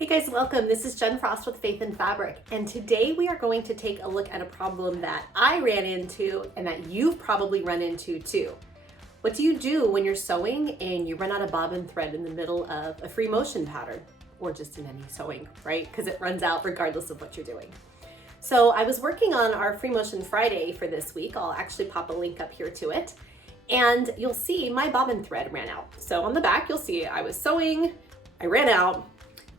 Hey guys, welcome. This is Jen Frost with Faith in Fabric, and today we are going to take a look at a problem that I ran into and that you've probably run into too. What do you do when you're sewing and you run out of bobbin thread in the middle of a free motion pattern, or just in any sewing, right? Because it runs out regardless of what you're doing. So I was working on our Free Motion Friday for this week. I'll actually pop a link up here to it, and you'll see my bobbin thread ran out. So on the back, you'll see I was sewing, I ran out,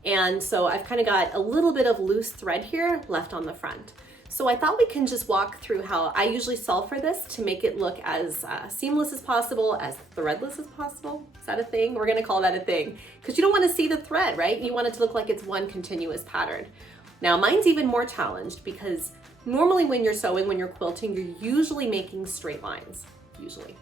and so I've kind of got a little bit of loose thread here left on the front. So I thought we can just walk through how I usually solve for this to make it look as seamless as possible, as threadless as possible. Is that a thing? We're gonna call that a thing. Because you don't wanna see the thread, right? You want it to look like it's one continuous pattern. Now mine's even more challenged because normally when you're sewing, when you're quilting, you're usually making straight lines, usually.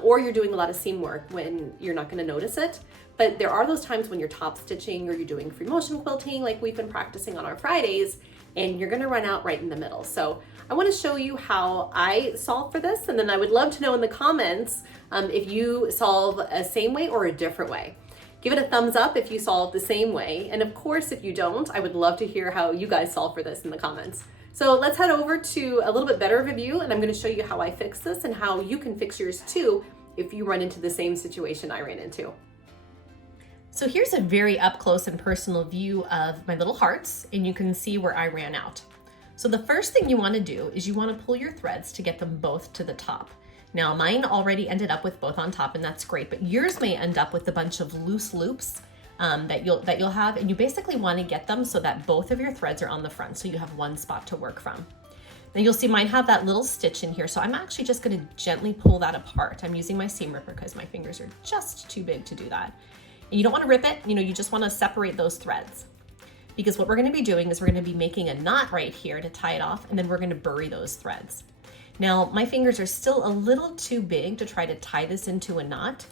Or you're doing a lot of seam work when you're not gonna notice it. But there are those times when you're top stitching or you're doing free motion quilting like we've been practicing on our Fridays, and you're gonna run out right in the middle. So I wanna show you how I solve for this, and then I would love to know in the comments if you solve a same way or a different way. Give it a thumbs up if you solve the same way, and of course if you don't, I would love to hear how you guys solve for this in the comments. So let's head over to a little bit better of a view, and I'm gonna show you how I fix this and how you can fix yours too if you run into the same situation I ran into. So here's a very up close and personal view of my little hearts, and you can see where I ran out. So the first thing you want to do is you want to pull your threads to get them both to the top. Now mine already ended up with both on top, and that's great, but yours may end up with a bunch of loose loops that you'll have, and you basically want to get them so that both of your threads are on the front, so you have one spot to work from. Now you'll see mine have that little stitch in here, so I'm actually just going to gently pull that apart. I'm using my seam ripper because my fingers are just too big to do that. And you don't want to rip it, you just want to separate those threads. Because what we're going to be doing is we're going to be making a knot right here to tie it off, and then we're going to bury those threads. Now, my fingers are still a little too big to try to tie this into a knot.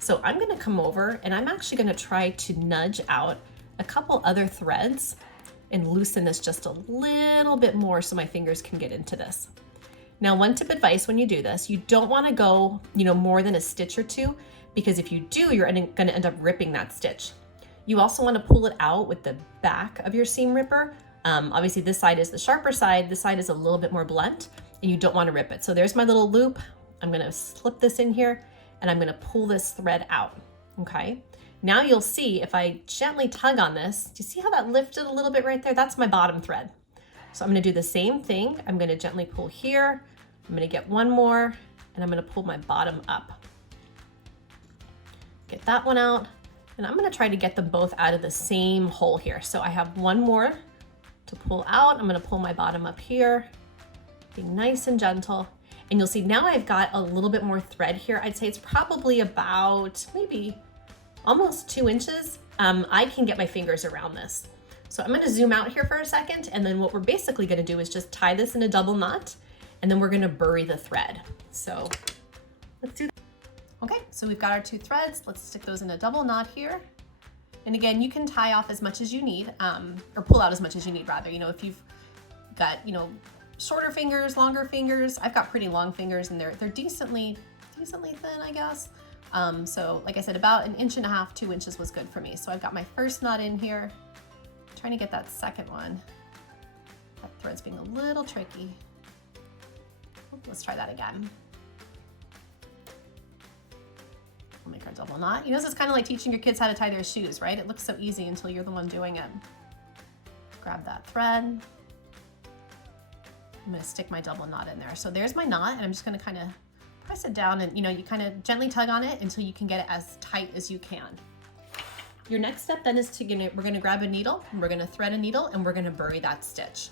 So I'm going to come over and I'm actually going to try to nudge out a couple other threads and loosen this just a little bit more so my fingers can get into this. Now, one tip advice when you do this, you don't want to go, more than a stitch or two, because if you do, you're going to end up ripping that stitch. You also want to pull it out with the back of your seam ripper. Obviously this side is the sharper side, this side is a little bit more blunt, and you don't want to rip it. So there's my little loop. I'm going to slip this in here and I'm going to pull this thread out, okay? Now you'll see if I gently tug on this, do you see how that lifted a little bit right there? That's my bottom thread. So I'm going to do the same thing. I'm going to gently pull here. I'm going to get one more and I'm going to pull my bottom up. Get that one out, and I'm going to try to get them both out of the same hole here. So I have one more to pull out. I'm going to pull my bottom up here, being nice and gentle, and you'll see now I've got a little bit more thread here. I'd say it's probably about maybe almost 2 inches. I can get my fingers around this. So I'm going to zoom out here for a second, and then what we're basically going to do is just tie this in a double knot, and then we're going to bury the thread. So let's do that. Okay, so we've got our 2 threads. Let's stick those in a double knot here. And again, you can tie off as much as you need, or pull out as much as you need rather. If you've got, shorter fingers, longer fingers. I've got pretty long fingers and they're decently thin, I guess. So like I said, about 1.5 inches, 2 inches was good for me. So I've got my first knot in here, trying to get that second one. That thread's being a little tricky. Let's try that again. We'll make our double knot. This is kind of like teaching your kids how to tie their shoes, right? It looks so easy until you're the one doing it. Grab that thread. I'm going to stick my double knot in there. So there's my knot, and I'm just going to kind of press it down, and you kind of gently tug on it until you can get it as tight as you can. Your next step then is we're going to grab a needle, and we're going to thread a needle, and we're going to bury that stitch.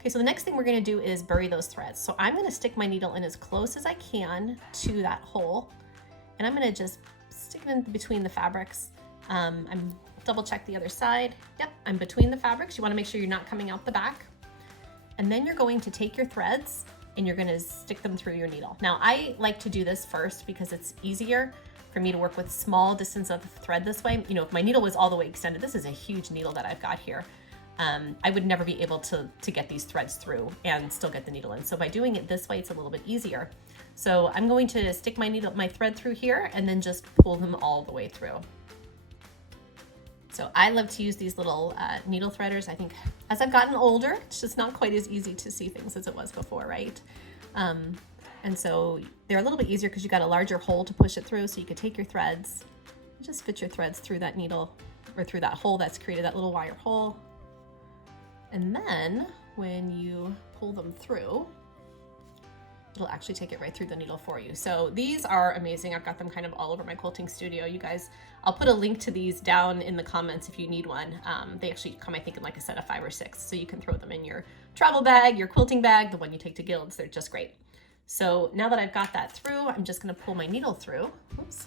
Okay, so the next thing we're going to do is bury those threads. So I'm going to stick my needle in as close as I can to that hole. And I'm going to just stick it in between the fabrics. I'm double check the other side. Yep, I'm between the fabrics. You want to make sure you're not coming out the back. And then you're going to take your threads and you're going to stick them through your needle. Now I like to do this first because it's easier for me to work with small distance of thread this way. If my needle was all the way extended, this is a huge needle that I've got here. I would never be able to get these threads through and still get the needle in. So by doing it this way, it's a little bit easier. So I'm going to stick my thread through here and then just pull them all the way through. So I love to use these little needle threaders. I think as I've gotten older, it's just not quite as easy to see things as it was before, right? And so they're a little bit easier because you got a larger hole to push it through, so you could take your threads, just fit your threads through that needle or through that hole that's created, that little wire hole. And then when you pull them through, it'll actually take it right through the needle for you. So these are amazing. I've got them kind of all over my quilting studio. You guys, I'll put a link to these down in the comments if you need one. They actually come, I think, in like a set of 5 or 6. So you can throw them in your travel bag, your quilting bag, the one you take to guilds. They're just great. So now that I've got that through, I'm just gonna pull my needle through. Oops.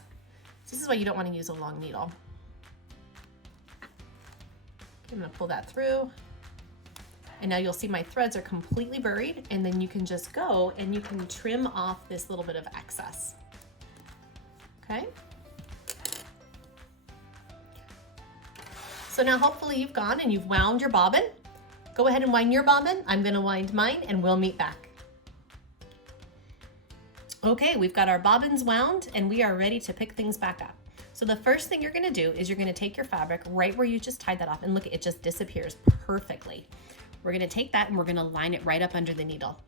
This is why you don't want to use a long needle. I'm gonna pull that through. And now you'll see my threads are completely buried, and then you can just go and you can trim off this little bit of excess. Okay. So now hopefully you've gone and you've wound your bobbin. Go ahead and wind your bobbin. I'm gonna wind mine and we'll meet back. Okay, we've got our bobbins wound and we are ready to pick things back up. So the first thing you're gonna do is you're gonna take your fabric right where you just tied that off, and look, it just disappears perfectly. We're gonna take that and we're gonna line it right up under the needle.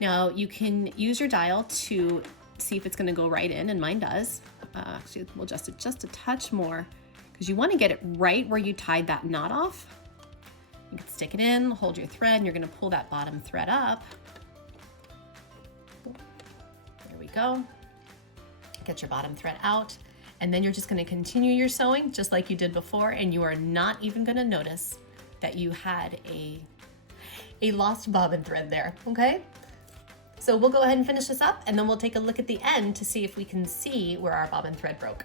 Now you can use your dial to see if it's gonna go right in, and mine does. Actually, we'll adjust it just a touch more because you wanna get it right where you tied that knot off. You can stick it in, hold your thread, and you're gonna pull that bottom thread up. There we go. Get your bottom thread out, and then you're just gonna continue your sewing just like you did before, and you are not even gonna notice that you had a lost bobbin thread there, okay? So we'll go ahead and finish this up, and then we'll take a look at the end to see if we can see where our bobbin thread broke.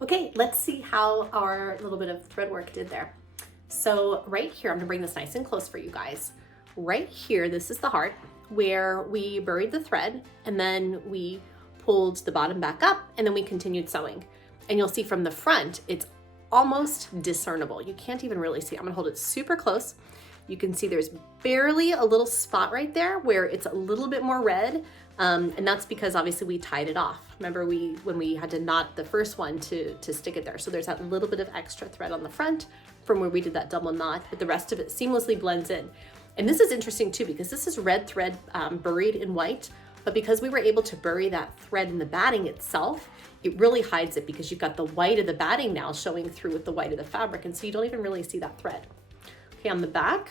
Okay, let's see how our little bit of thread work did there. So right here, I'm gonna bring this nice and close for you guys. Right here, this is the heart where we buried the thread, and then we pulled the bottom back up, and then we continued sewing. And you'll see from the front, it's almost discernible. You can't even really see. I'm gonna hold it super close. You can see there's barely a little spot right there where it's a little bit more red. And that's because obviously we tied it off. Remember when we had to knot the first one to stick it there. So there's that little bit of extra thread on the front from where we did that double knot, but the rest of it seamlessly blends in. And this is interesting too, because this is red thread buried in white, but because we were able to bury that thread in the batting itself, it really hides it because you've got the white of the batting now showing through with the white of the fabric, and so you don't even really see that thread. Okay, on the back,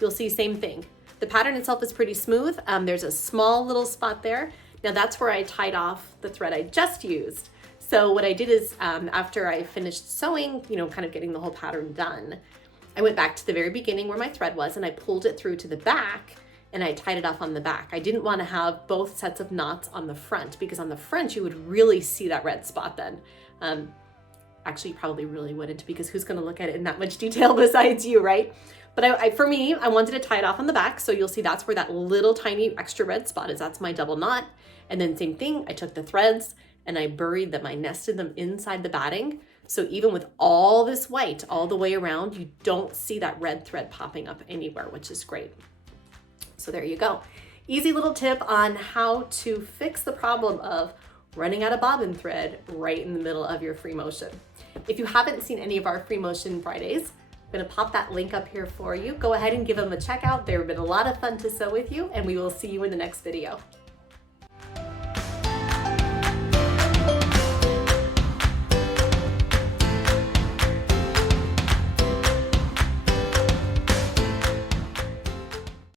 you'll see same thing. The pattern itself is pretty smooth. There's a small little spot there. Now that's where I tied off the thread I just used. So what I did is after I finished sewing, kind of getting the whole pattern done, I went back to the very beginning where my thread was, and I pulled it through to the back, and I tied it off on the back. I didn't want to have both sets of knots on the front, because on the front you would really see that red spot then. Actually, you probably really wouldn't, because who's going to look at it in that much detail besides you, right? But for me, I wanted to tie it off on the back, so you'll see that's where that little tiny extra red spot is. That's my double knot. And then same thing, I took the threads and I buried them. I nested them inside the batting. So even with all this white all the way around, you don't see that red thread popping up anywhere, which is great. So there you go. Easy little tip on how to fix the problem of running out of bobbin thread right in the middle of your free motion. If you haven't seen any of our free motion Fridays, I'm gonna pop that link up here for you. Go ahead and give them a check out. They've been a lot of fun to sew with you, and we will see you in the next video.